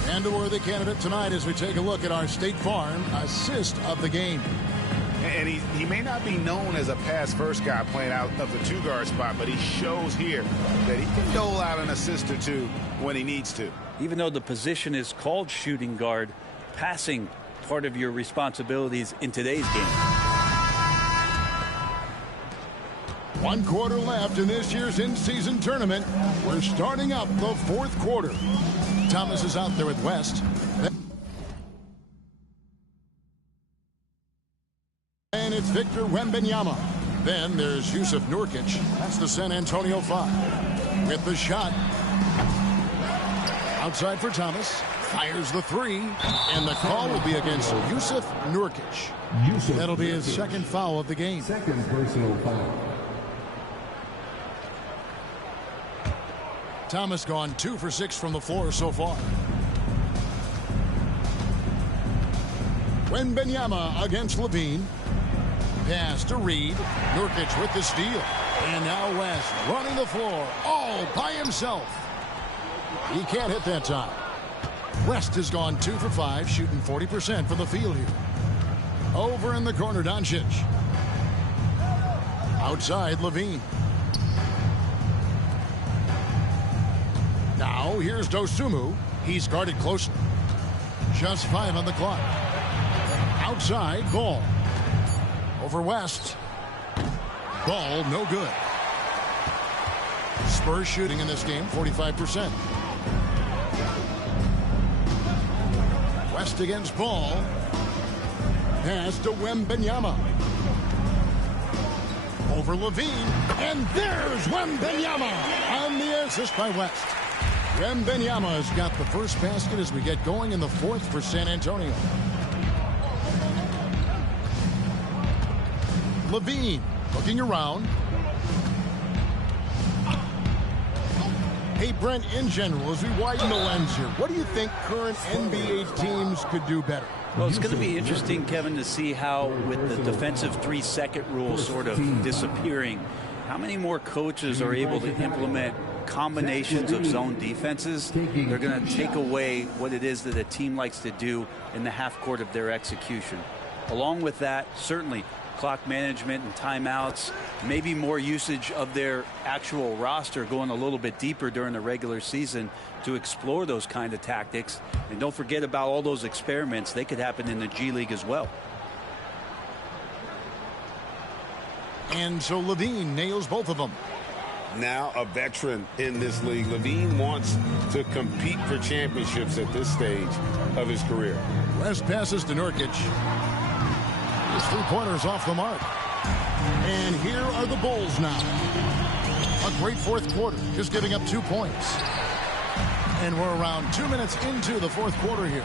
And a worthy candidate tonight as we take a look at our State Farm assist of the game. And he may not be known as a pass-first guy playing out of the 2-guard spot, but he shows here that he can dole out an assist or 2 when he needs to. Even though the position is called shooting guard, passing part of your responsibilities in today's game. 1 quarter left in this year's in-season tournament. We're starting up the 4th quarter. Thomas is out there with West. And it's Victor Wembanyama. Then there's Jusuf Nurkic. That's the San Antonio 5. With the shot. Outside for Thomas. Fires the 3. And the call will be against Jusuf Nurkic. That'll be his 2nd foul of the game. 2nd personal foul. Thomas gone 2 for 6 from the floor so far. Wembanyama against Levine. Pass to Reed. Nurkic with the steal. And now West running the floor all by himself. He can't hit that time. West has gone 2 for 5, shooting 40% from the field here. Over in the corner, Doncic. Outside, Levine. Now, here's Dosunmu. He's guarded closely. Just 5 on the clock. Outside, Ball. Over West. Ball, no good. Spurs shooting in this game, 45%. West against Ball. Pass to Wembanyama. Over Levine. And there's Wembanyama on the assist by West. Wembanyama has got the first basket as we get going in the 4th for San Antonio. Levine looking around. Hey, Brent, in general, as we widen the lens here, what do you think current NBA teams could do better? Well, it's going to be interesting, Kevin, to see how, with the defensive 3-second rule sort of disappearing, how many more coaches are able to implement combinations of zone defenses. They're going to take away what it is that a team likes to do in the half court of their execution. Along with that, certainly clock management and timeouts, maybe more usage of their actual roster going a little bit deeper during the regular season to explore those kind of tactics. And don't forget about all those experiments. They could happen in the G League as well. And so Levine nails both of them. Now a veteran in this league. Levine wants to compete for championships at this stage of his career. West passes to Nurkic. His 3-pointers off the mark. And here are the Bulls now. A great 4th quarter, just giving up 2 points. And we're around 2 minutes into the 4th quarter here.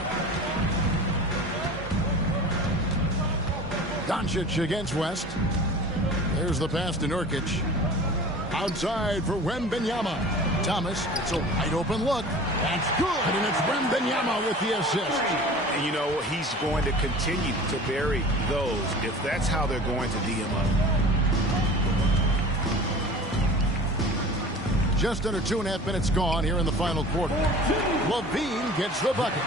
Doncic against West. There's the pass to Nurkic. Outside for Wembanyama. Thomas, it's a wide open look. That's good, and it's Wembanyama with the assist. And you know, he's going to continue to bury those if that's how they're going to D him up. Just under 2.5 minutes gone here in the final quarter. LaVine gets the bucket.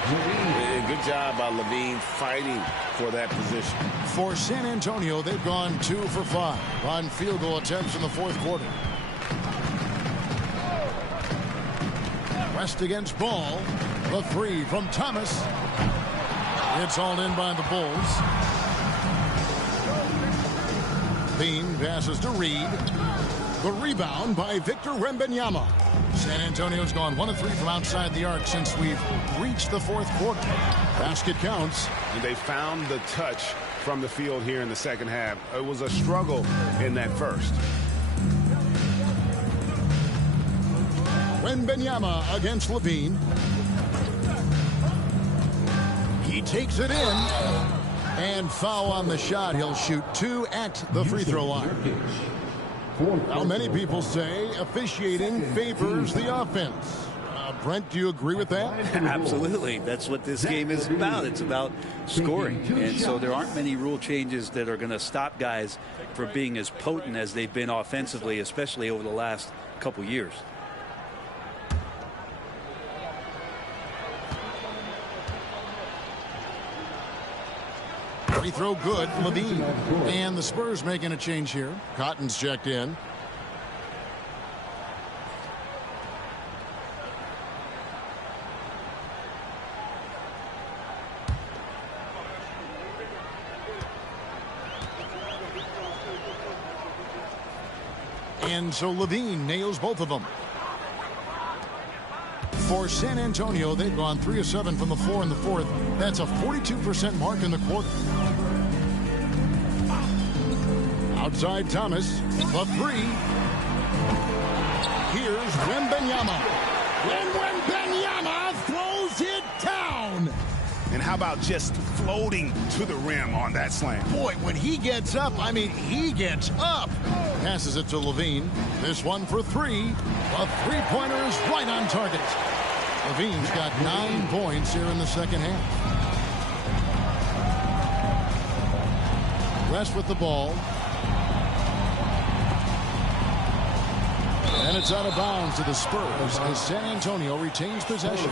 Good job by LaVine fighting for that position. For San Antonio, they've gone 2 for 5 on field goal attempts in the fourth quarter. West against Ball. The 3 from Thomas. It's all in by the Bulls. Bean passes to Reed. The rebound by Victor Wembanyama. San Antonio's gone 1 of 3 from outside the arc since we've reached the fourth quarter. Basket counts. And they found the touch from the field here in the second half. It was a struggle in that first. Wembanyama against LaVine. He takes it in. And foul on the shot. He'll shoot 2 at the free throw line. Now, many people say officiating favors the offense. Brent, do you agree with that? Absolutely. That's what this game is about. It's about scoring. And so there aren't many rule changes that are going to stop guys from being as potent as they've been offensively, especially over the last couple years. Free throw good, LaVine. And the Spurs making a change here. Cotton's checked in. And so LaVine nails both of them. For San Antonio, they've gone 3 of 7 from the floor in the fourth. That's a 42% mark in the quarter. Outside Thomas, the 3. Here's Wembanyama. And Wembanyama throws it down. And how about just floating to the rim on that slam? Boy, when he gets up, I mean, he gets up. Passes it to LaVine. This one for 3. A three-pointer is right on target. LaVine's got 9 points here in the second half. West with the ball. And it's out of bounds to the Spurs as San Antonio retains possession.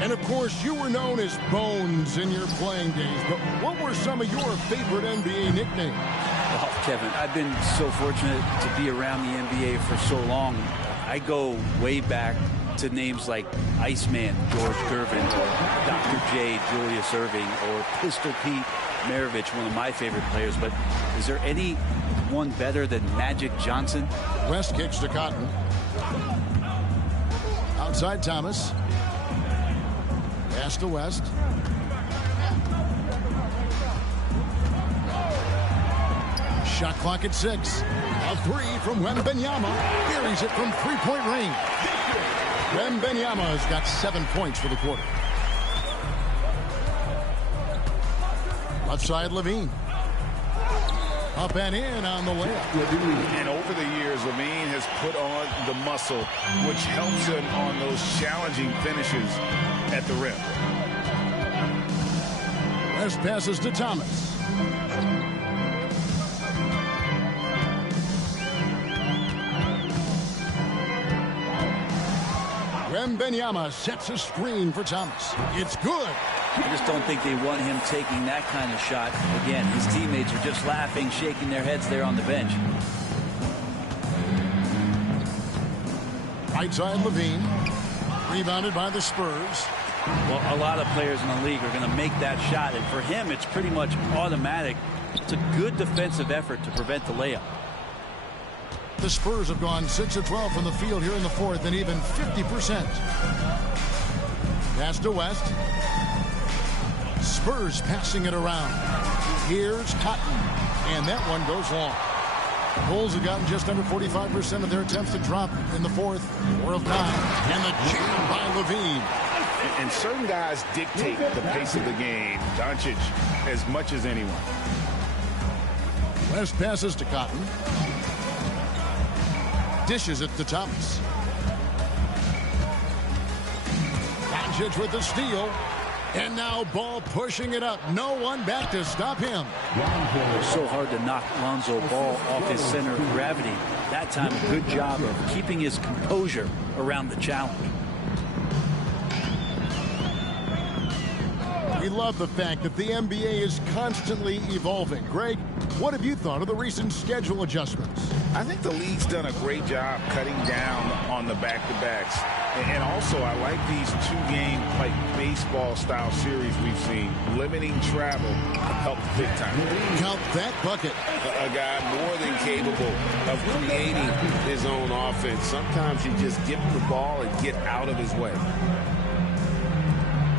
And of course, you were known as Bones in your playing days, but what were some of your favorite NBA nicknames? Well, Kevin, I've been so fortunate to be around the NBA for so long. I go way back to names like Iceman, George Gervin, or Dr. J, Julius Erving, or Pistol Pete Maravich, one of my favorite players. But is there any one better than Magic Johnson? West kicks to Cotton. Outside Thomas. Pass to West. Shot clock at 6. A 3 from Wembanyama. Buries it from three-point range. Wembanyama has got 7 points for the quarter. Left side, LaVine. Up and in on the layup. And over the years, LaVine has put on the muscle, which helps him on those challenging finishes at the rim. West passes to Thomas. Wembanyama sets a screen for Thomas. It's good. I just don't think they want him taking that kind of shot. Again, his teammates are just laughing, shaking their heads there on the bench. Right side, LaVine. Rebounded by the Spurs. Well, a lot of players in the league are going to make that shot, and for him, it's pretty much automatic. It's a good defensive effort to prevent the layup. The Spurs have gone 6 of 12 from the field here in the fourth, and even 50%. Pass to West. Spurs passing it around. Here's Cotton, and that one goes long. Bulls have gotten just under 45% of their attempts to drop in the fourth. 4 of 9. And the jam by Levine. And certain guys dictate the pace of the game. Doncic as much as anyone. West passes to Cotton. Dishes it to Thomas. Doncic with the steal. And now Ball pushing it up. No one back to stop him. It's so hard to knock Lonzo Ball off his center of gravity. That time, a good job of keeping his composure around the challenge. We love the fact that the NBA is constantly evolving. Greg, what have you thought of the recent schedule adjustments? I think the league's done a great job cutting down on the back-to-backs. And also, I like these two-game, like baseball-style series we've seen. Limiting travel helped big time. Count that bucket. A guy more than capable of creating his own offense. Sometimes you just give him the ball and get out of his way.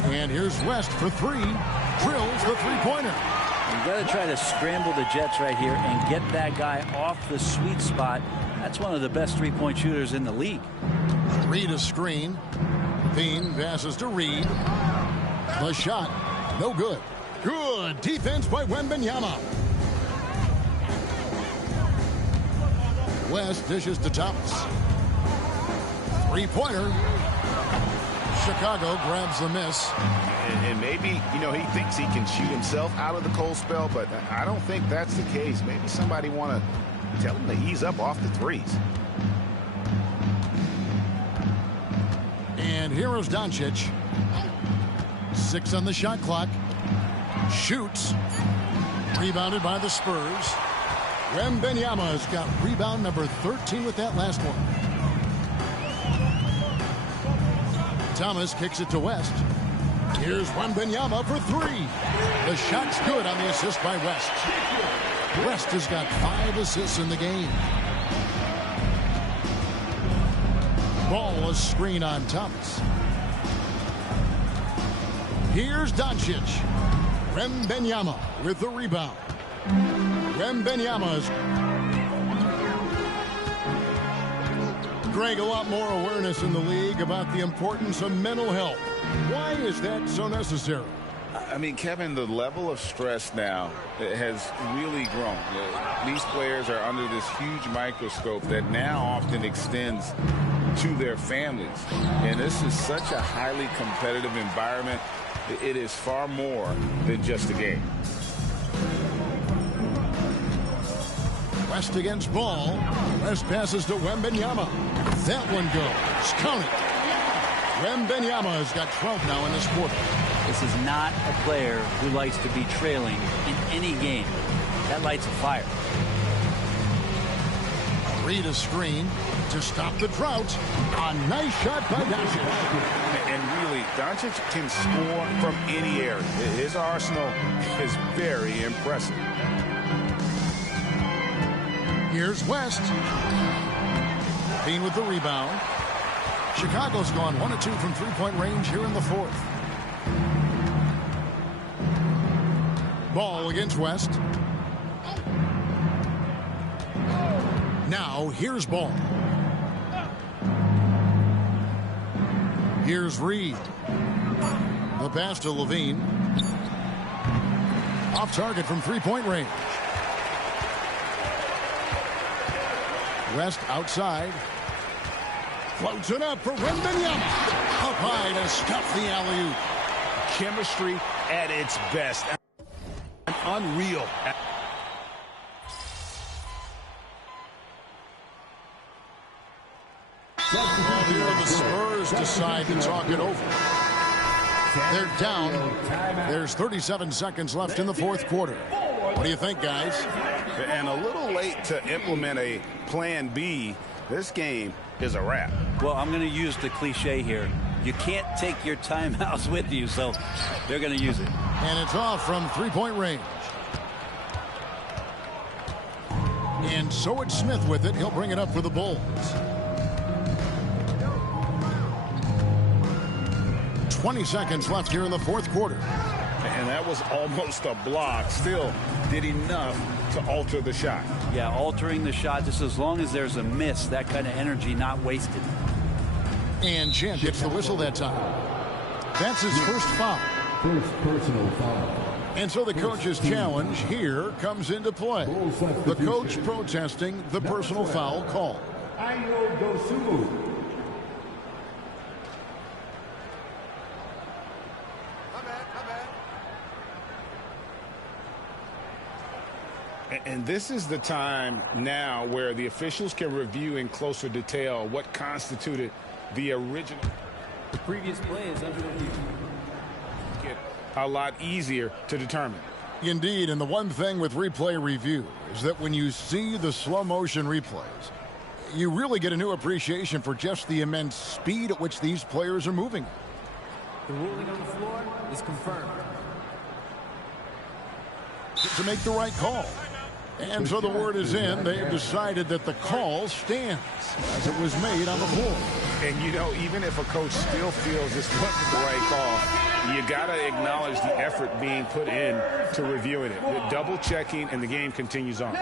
And here's West for 3. Drills the three-pointer. You've got to try to scramble the Jets right here and get that guy off the sweet spot. That's one of the best three-point shooters in the league. Reed a screen. Levine passes to Reed. The shot. No good. Good defense by Wembanyama. West dishes to Thomas. Three-pointer. Chicago grabs the miss. And maybe, you know, he thinks he can shoot himself out of the cold spell, but I don't think that's the case. Maybe somebody want to tell him to ease up off the threes. And here is Doncic. 6 on the shot clock. Shoots. Rebounded by the Spurs. Wembanyama's got rebound number 13 with that last one. Thomas kicks it to West. Here's Wembanyama for 3. The shot's good on the assist by West. West has got 5 assists in the game. Ball is screen on Thomas. Here's Doncic. Wembanyama with the rebound. Wembanyama's. Greg, a lot more awareness in the league about the importance of mental health. Why is that so necessary? I mean, Kevin, the level of stress now has really grown. These players are under this huge microscope that now often extends to their families. And this is such a highly competitive environment. It is far more than just a game. West against Ball. West passes to Wembanyama. That one goes. Count it. Wembanyama has got 12 now in this quarter. This is not a player who likes to be trailing in any game. That lights a fire. Reed a screen to stop the drought. A nice shot by Doncic. And really, Doncic can score from any area. His arsenal is very impressive. Here's West. Bean with the rebound. Chicago's gone 1 of 2 from three-point range here in the fourth. Ball against West. Now here's Ball. Here's Reed. The pass to Levine. Off target from three-point range. West outside. Floats it up for Wembanyama. Up high to stuff the alley-oop. Chemistry at its best. Unreal. Well, here the Spurs decide to talk it over. They're down. There's 37 seconds left in the fourth quarter. What do you think, guys? And a little late to implement a plan B. This game is a wrap. Well, I'm going to use the cliche here. You can't take your timeouts with you, so they're going to use it. And it's off from three-point range. And so it's Smith with it. He'll bring it up for the Bulls. 20 seconds left here in the fourth quarter. And that was almost a block. Still did enough to alter the shot. Yeah, altering the shot, just as long as there's a miss, that kind of energy not wasted. And Champ gets the whistle that time. That's his first foul. First personal foul. And so the coach's challenge here comes into play. The coach protesting the personal foul call. And this is the time now where the officials can review in closer detail what constituted the original. The previous play is under review. Get a lot easier to determine. Indeed, and the one thing with replay review is that when you see the slow motion replays, you really get a new appreciation for just the immense speed at which these players are moving. The ruling on the floor is confirmed. To make the right call. And so the word is in. They've decided that the call stands as it was made on the floor. And, you know, even if a coach still feels this wasn't the right call, you got to acknowledge the effort being put in to reviewing it. The double checking, and the game continues on.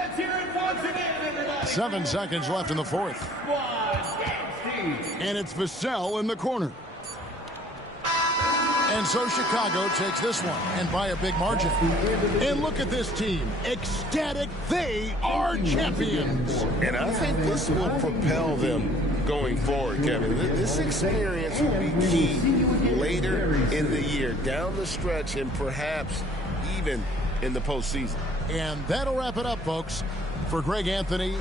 7 seconds left in the fourth. And it's Vassell in the corner. And so Chicago takes this one, and by a big margin. And look at this team. Ecstatic. They are champions. And I think this will propel them going forward, Kevin. This experience will be key later in the year, down the stretch, and perhaps even in the postseason. And that'll wrap it up, folks. For Greg Anthony.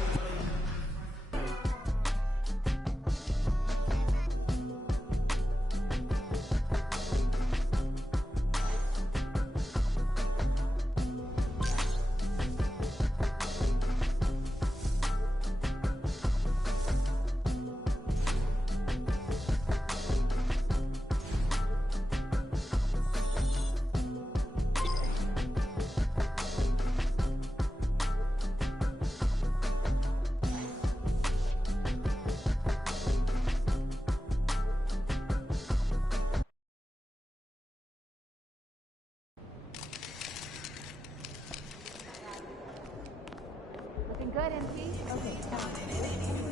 Looking good, MP? Okay, come on.